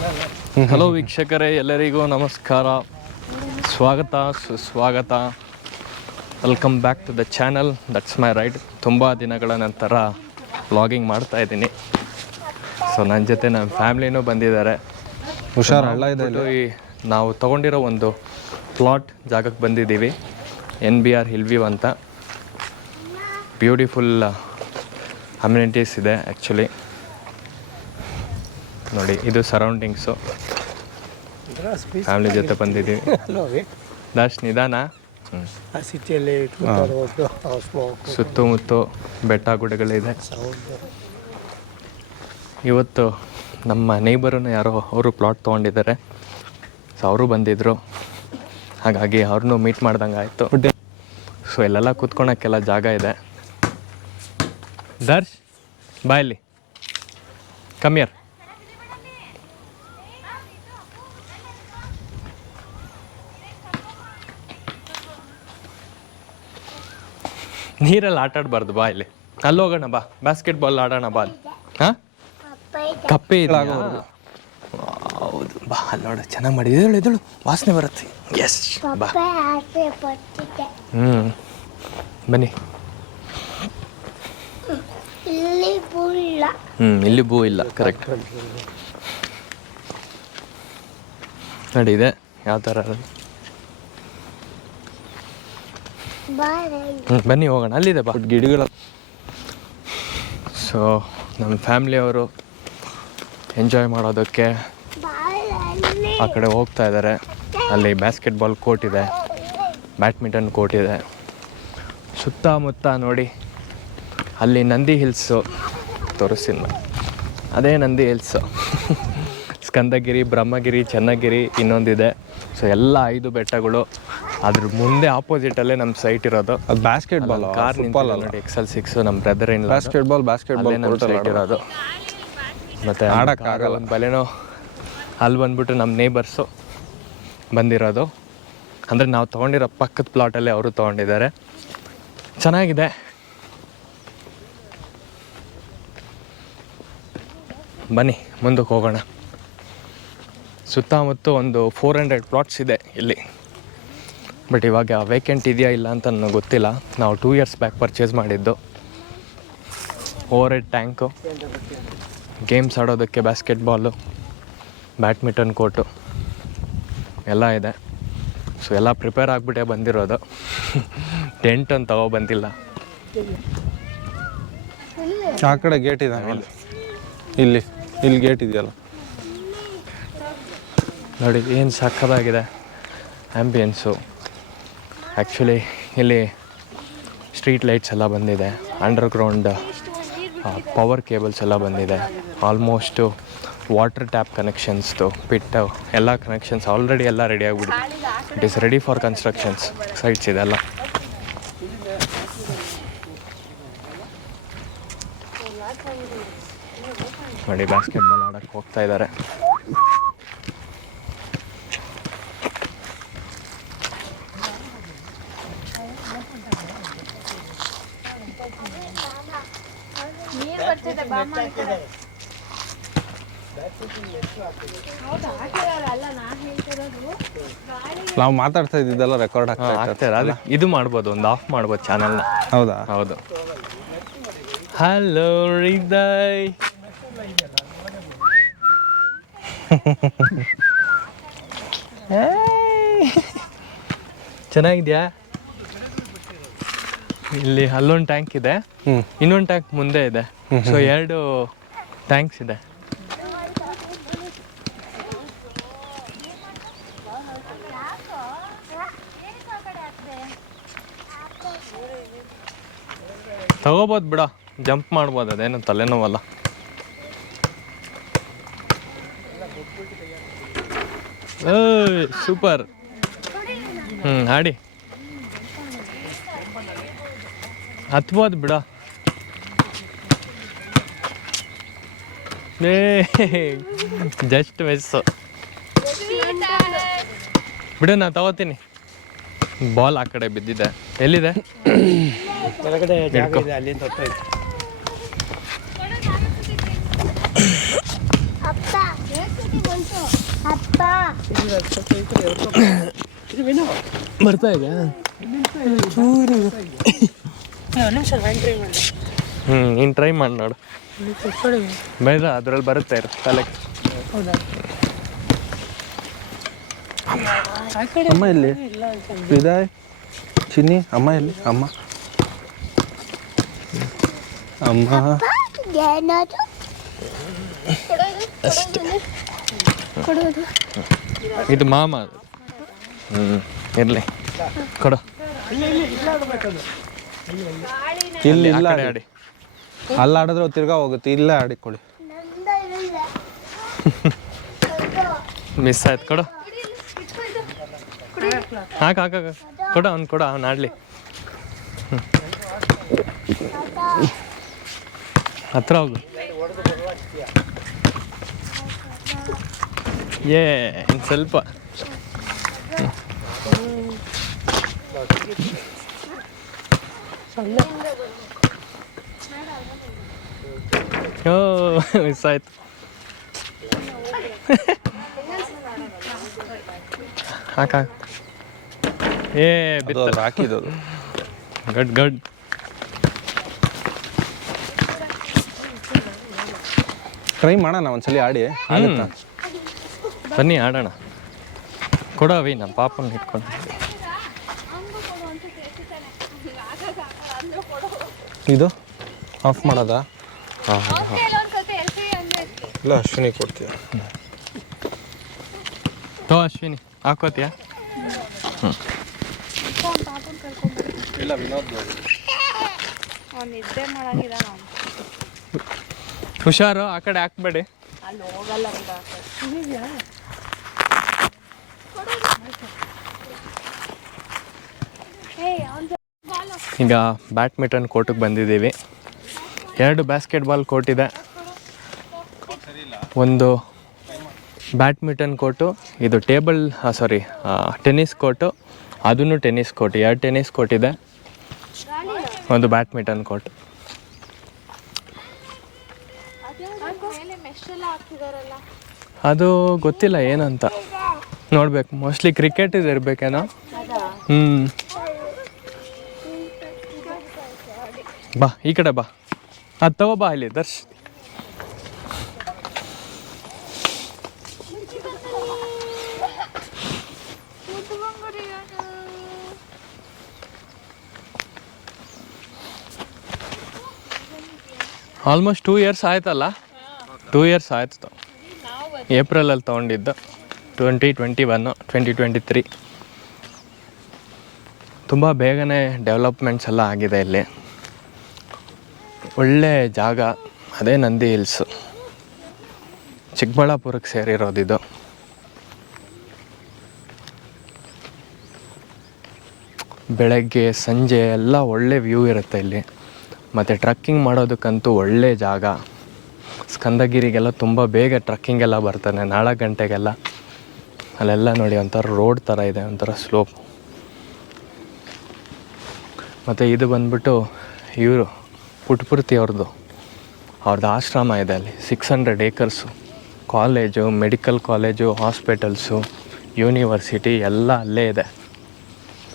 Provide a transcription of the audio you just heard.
Hello ವೀಕ್ಷಕರೇ, ಎಲ್ಲರಿಗೂ ನಮಸ್ಕಾರ, ಸ್ವಾಗತ ಸುಸ್ವಾಗತ. Welcome back to the channel. That's my right. ತುಂಬ ದಿನಗಳ ನಂತರ ವ್ಲಾಗಿಂಗ್ ಮಾಡ್ತಾ ಇದ್ದೀನಿ. ಸೊ ನನ್ನ ಜೊತೆ ನನ್ನ ಫ್ಯಾಮ್ಲಿನೂ ಬಂದಿದ್ದಾರೆ. ನಾವು ತೊಗೊಂಡಿರೋ ಒಂದು ಪ್ಲಾಟ್ ಜಾಗಕ್ಕೆ ಬಂದಿದ್ದೀವಿ. NBR ಹಿಲ್ ವ್ಯೂ ಅಂತ. ಬ್ಯೂಟಿಫುಲ್ ಅಮ್ಯುನಿಟೀಸ್ ಇದೆ ಆ್ಯಕ್ಚುಲಿ. ನೋಡಿ, ಇದು ಸರೌಂಡಿಂಗ್ಸು. ಫ್ಯಾಮಿಲಿ ಜೊತೆ ಬಂದಿದ್ದೀವಿ. ನಿಧಾನ. ಸುತ್ತಮುತ್ತ ಬೆಟ್ಟ ಗುಡ್ಡಗಳಿದೆ. ಇವತ್ತು ನಮ್ಮ ನೇಬರನ್ನು ಯಾರೋ ಅವರು ಪ್ಲಾಟ್ ತೊಗೊಂಡಿದ್ದಾರೆ. ಸೊ ಅವರು ಬಂದಿದ್ದರು, ಹಾಗಾಗಿ ಅವ್ರನ್ನೂ ಮೀಟ್ ಮಾಡ್ದಂಗೆ ಆಯಿತು. ಸೊ ಇಲ್ಲೆಲ್ಲ ಕೂತ್ಕೊಳಕ್ಕೆಲ್ಲ ಜಾಗ ಇದೆ. ದರ್ಶ್ ಬಾಯಲ್ಲಿ ಕಮ್ಮಿಯರ್. ನೀರಲ್ಲಿ ಆಟ ಆಡಬಾರ್ದು, ಬಾ ಇಲ್ಲಿ. ಅಲ್ಲಿ ಹೋಗೋಣ ಬಾ, ಬಾಸ್ಕೆಟ್ಬಾಲ್ ಆಡೋಣ ಬಾ. ಹಾಂ, ಕಪ್ಪೆ ಇದೆ. ಹೌದು, ಬಾ ಅಲ್ಲಿ ನೋಡು, ಚೆನ್ನಾಗಿ ಮಾಡಿ. ಎದಳು ವಾಸನೆ ಬರುತ್ತೆ. ಎಸ್, ಬಾ. ಬನ್ನಿ. ಇಲ್ಲಿ ಬೂ ಇಲ್ಲ. ಕರೆಕ್ಟ್ ನೋಡಿ, ಇದೆ ಯಾವ ಥರ. ಬನ್ನಿ ಹೋಗೋಣ, ಅಲ್ಲಿದೆ ಬಾ ಗಿಡಗಳು. ಸೊ ನಮ್ಮ ಫ್ಯಾಮ್ಲಿಯವರು ಎಂಜಾಯ್ ಮಾಡೋದಕ್ಕೆ ಆ ಕಡೆ ಹೋಗ್ತಾ ಇದ್ದಾರೆ. ಅಲ್ಲಿ ಬಾಸ್ಕೆಟ್ಬಾಲ್ ಕೋರ್ಟ್ ಇದೆ, ಬ್ಯಾಡ್ಮಿಂಟನ್ ಕೋರ್ಟ್ ಇದೆ. ಸುತ್ತಮುತ್ತ ನೋಡಿ, ಅಲ್ಲಿ ನಂದಿ ಹಿಲ್ಸು ತೋರಿಸ್ತೀನಿ. ಅದೇ ನಂದಿ ಹಿಲ್ಸು. ಸ್ಕಂದಗಿರಿ, ಬ್ರಹ್ಮಗಿರಿ, ಚನ್ನಗಿರಿ ಇನ್ನೊಂದಿದೆ. ಸೊ ಎಲ್ಲ 5 ಬೆಟ್ಟಗಳು. ಅದ್ರ ಮುಂದೆ ಆಪೋಸಿಟಲ್ಲೇ ನಮ್ಮ ಸೈಟ್ ಇರೋದು. ಅದು ಬಾಸ್ಕೆಟ್ಬಾಲ್, ಕಾರ್ ನೋಡಿ, XL6 ನಮ್ಮ ಬ್ರದರ್ ಏನಿಲ್ಲ. ಬಾಸ್ಕೆಟ್ಬಾಲ್ ನಮ್ಮ ಸೈಟ್ ಇರೋದು. ಮತ್ತು ಆಡೋಕ್ಕಾಗಲ್ಲ ಒಂದು ಬಲೆನೋ. ಅಲ್ಲಿ ಬಂದ್ಬಿಟ್ಟು ನಮ್ಮ ನೇಬರ್ಸು ಬಂದಿರೋದು. ಅಂದರೆ ನಾವು ತೊಗೊಂಡಿರೋ ಪಕ್ಕದ ಪ್ಲಾಟಲ್ಲೇ ಅವರು ತೊಗೊಂಡಿದ್ದಾರೆ. ಚೆನ್ನಾಗಿದೆ. ಬನ್ನಿ ಮುಂದಕ್ಕೆ ಹೋಗೋಣ. ಸುತ್ತಮುತ್ತ ಒಂದು 400 ಪ್ಲಾಟ್ಸ್ ಇದೆ ಇಲ್ಲಿ. ಬಟ್ ಇವಾಗ ವೇಕೆಂಟ್ ಇದೆಯಾ ಇಲ್ಲ ಅಂತ ನನಗೆ ಗೊತ್ತಿಲ್ಲ. ನಾವು 2 years ಬ್ಯಾಕ್ ಪರ್ಚೇಸ್ ಮಾಡಿದ್ದು. ಓವರ್ ಹೆಡ್ ಟ್ಯಾಂಕು, ಗೇಮ್ಸ್ ಆಡೋದಕ್ಕೆ ಬಾಸ್ಕೆಟ್ಬಾಲು, ಬ್ಯಾಡ್ಮಿಂಟನ್ ಕೋರ್ಟು ಎಲ್ಲ ಇದೆ. ಸೊ ಎಲ್ಲ ಪ್ರಿಪೇರ್ ಆಗಿಬಿಟ್ಟೆ ಬಂದಿರೋದು. ಟೆಂಟ್ ಅಂತ ಬಂದಿಲ್ಲ. ಆ ಕಡೆ ಗೇಟ್ ಇದೆ. ಇಲ್ಲಿ ಗೇಟ್ ಇದೆಯಲ್ಲ ನೋಡಿ, ಏನು ಸಕ್ಕತ್ತಾಗಿದೆ ಆ್ಯಂಬಿಯನ್ಸು. ಆ್ಯಕ್ಚುಲಿ ಇಲ್ಲಿ ಸ್ಟ್ರೀಟ್ ಲೈಟ್ಸ್ ಎಲ್ಲ ಬಂದಿದೆ. ಅಂಡರ್ಗ್ರೌಂಡ್ ಪವರ್ ಕೇಬಲ್ಸ್ ಎಲ್ಲ ಬಂದಿದೆ. ಆಲ್ಮೋಸ್ಟು ವಾಟರ್ ಟ್ಯಾಪ್ ಕನೆಕ್ಷನ್ಸ್ದು, ಪಿಟ್ಟು ಎಲ್ಲ ಕನೆಕ್ಷನ್ಸ್ ಆಲ್ರೆಡಿ ಎಲ್ಲ ರೆಡಿ ಆಗಿಬಿಟ್ಟಿದೆ. It is ready for constructions sites ಇದೆಲ್ಲ. ನೋಡಿ, ಬಾಸ್ಕೆಟ್ಬಾಲ್ ಆಡೋಕ್ಕೆ ಹೋಗ್ತಾ ಇದ್ದಾರೆ. ನಾವು ಮಾತಾಡ್ತಾ ಇದ್ದಿದ್ದೆಲ್ಲ ರೆಕಾರ್ಡ್ ಆಗ್ತಾ ಅದೇ ಇದು ಮಾಡ್ಬೋದು, ಒಂದು ಆಫ್ ಮಾಡ್ಬೋದು ಚಾನಲ್ನ. ಹೌದಾ? ಹೌದು. ಹಲೋ ಹೃದಯ್. ಚೆನ್ನಾಗಿದ್ಯಾ? ಇಲ್ಲಿ ಅಲ್ಲೊಂದು ಟ್ಯಾಂಕ್ ಇದೆ, ಇನ್ನೊಂದು ಟ್ಯಾಂಕ್ ಮುಂದೆ ಇದೆ. ಸೊ 2 ಟ್ಯಾಂಕ್ಸ್ ಇದೆ. ತಗೋಬೋದು ಬಿಡ, ಜಂಪ್ ಮಾಡ್ಬೋದು, ಅದೇನು ತಲೆನೋವಲ್ಲ. ಸೂಪರ್. ಆಡಿ ಹತ್ಬೋದು ಬಿಡ. ಜಸ್ಟ್ ಮಿಸ್ಸು ಬಿಡು, ನಾನು ತಗೋತೀನಿ. ಬಾಲ್ ಆ ಕಡೆ ಬಿದ್ದಿದೆ. ಎಲ್ಲಿದೆ? ಬರ್ತಾ ಇದೆ. ನೀನು ಟ್ರೈ ಮಾಡಿ ನೋಡು. ಬೇಡ, ಅದ್ರಲ್ಲಿ ಬರುತ್ತೆ ತಲೆ. ಅಮ್ಮ ಇಲ್ಲಿ ವಿದಾಯ್ ಚಿನ್ನಿ, ಅಮ್ಮ ಎಲ್ಲಿ? ಅಮ್ಮ ಇದು ಮಾಮ. ಇರಲಿ ಕೊಡು. ಇಲ್ಲಿ ಇಲ್ಲ ಆಡಿ. ಅಲ್ಲಿ ಆಡಿದ್ರೆ ತಿರ್ಗಾ ಹೋಗುತ್ತೆ. ಇಲ್ಲೇ ಆಡಿಕೊಳ್ಳಿ. ಮಿಸ್ ಆಯ್ತು. ಕೊಡು. ಹಾಕ ಕೊಡು, ಅವ್ನು ಆಡಲಿ. ಹತ್ರ ಹೋಗು. ಇನ್ನು ಸ್ವಲ್ಪ. ಮಿಸ್ ಆಯ್ತು. ಹಾಕ ಬಿತ್ತು. ಹಾಕಿದ್ದು ಗಡ್. ಟ್ರೈ ಮಾಡೋಣ ಒಂದ್ಸಲಿ ಆಡಿ. ಆಗುತ್ತಾ? ಬನ್ನಿ ಆಡೋಣ. ಕೊಡವಿ ನಮ್ಮ ಪಾಪನ ಇಟ್ಕೊಂಡು. ಇದು ಆಫ್ ಮಾಡೋದಾ? ಇಲ್ಲ, ಅಶ್ವಿನಿ ಕೊಡ್ತೀಯ. ಅಶ್ವಿನಿ ಹಾಕೋತೀಯ? ಇಲ್ಲ, ವಿನೋದ್. ಹುಷಾರು, ಆ ಕಡೆ ಹಾಕ್ಬೇಡಿ. ಈಗ ಬ್ಯಾಡ್ಮಿಂಟನ್ ಕೋರ್ಟಿಗೆ ಬಂದಿದ್ದೀವಿ. 2 ಬಾಸ್ಕೆಟ್ಬಾಲ್ ಕೋರ್ಟ್ ಇದೆ. ಒಂದು ಬ್ಯಾಡ್ಮಿಂಟನ್ ಕೋರ್ಟು, ಇದು ಟೆನ್ನಿಸ್ ಕೋರ್ಟು, ಅದೂ ಟೆನ್ನಿಸ್ ಕೋರ್ಟ್. 2 ಟೆನ್ನಿಸ್ ಕೋರ್ಟ್ ಇದೆ, ಒಂದು ಬ್ಯಾಡ್ಮಿಂಟನ್ ಕೋರ್ಟ್. ಅದು ಗೊತ್ತಿಲ್ಲ ಏನಂತ, ನೋಡ್ಬೇಕು. ಮೋಸ್ಟ್ಲಿ ಕ್ರಿಕೆಟ್ ಇದು ಇರಬೇಕೇನೋ. ಬಾ, ಈ ಕಡೆ ಬಾ. ಅದು ತಗೋ ಬಾ ಇಲ್ಲಿ ದರ್ಶ್. ಆಲ್ಮೋಸ್ಟ್ 2 ಇಯರ್ಸ್ ಆಯ್ತಲ್ಲ. 2 ಇಯರ್ಸ್ ಆಯ್ತು. ಏಪ್ರಿಲಲ್ಲಿ ತೊಗೊಂಡಿದ್ದು. 2021, 2023. ತುಂಬ ಬೇಗನೆ ಡೆವಲಪ್ಮೆಂಟ್ಸ್ ಎಲ್ಲ ಆಗಿದೆ ಇಲ್ಲಿ. ಒಳ್ಳೆ ಜಾಗ. ಅದೇ ನಂದಿ ಹಿಲ್ಸು, ಚಿಕ್ಕಬಳ್ಳಾಪುರಕ್ಕೆ ಸೇರಿರೋದಿದು. ಬೆಳಗ್ಗೆ ಸಂಜೆ ಎಲ್ಲ ಒಳ್ಳೆ ವ್ಯೂ ಇರುತ್ತೆ ಇಲ್ಲಿ. ಮತ್ತು ಟ್ರಕ್ಕಿಂಗ್ ಮಾಡೋದಕ್ಕಂತೂ ಒಳ್ಳೆ ಜಾಗ. ಸ್ಕಂದಗಿರಿಗೆಲ್ಲ ತುಂಬ ಬೇಗ ಟ್ರಕ್ಕಿಂಗ್ ಎಲ್ಲ ಬರ್ತಾನೆ, 4 ಗಂಟೆಗೆಲ್ಲ. ಅಲ್ಲೆಲ್ಲ ನೋಡಿ ಒಂಥರ ರೋಡ್ ಥರ ಇದೆ, ಒಂಥರ ಸ್ಲೋಪ್. ಮತ್ತು ಇದು ಬಂದ್ಬಿಟ್ಟು ಇವರು ಪುಟ್ಪುರ್ತಿ ಅವ್ರದ್ದು ಆಶ್ರಮ ಇದೆ ಅಲ್ಲಿ. 600 acres. College, medical college, hospitals, university ಎಲ್ಲ ಅಲ್ಲೇ ಇದೆ.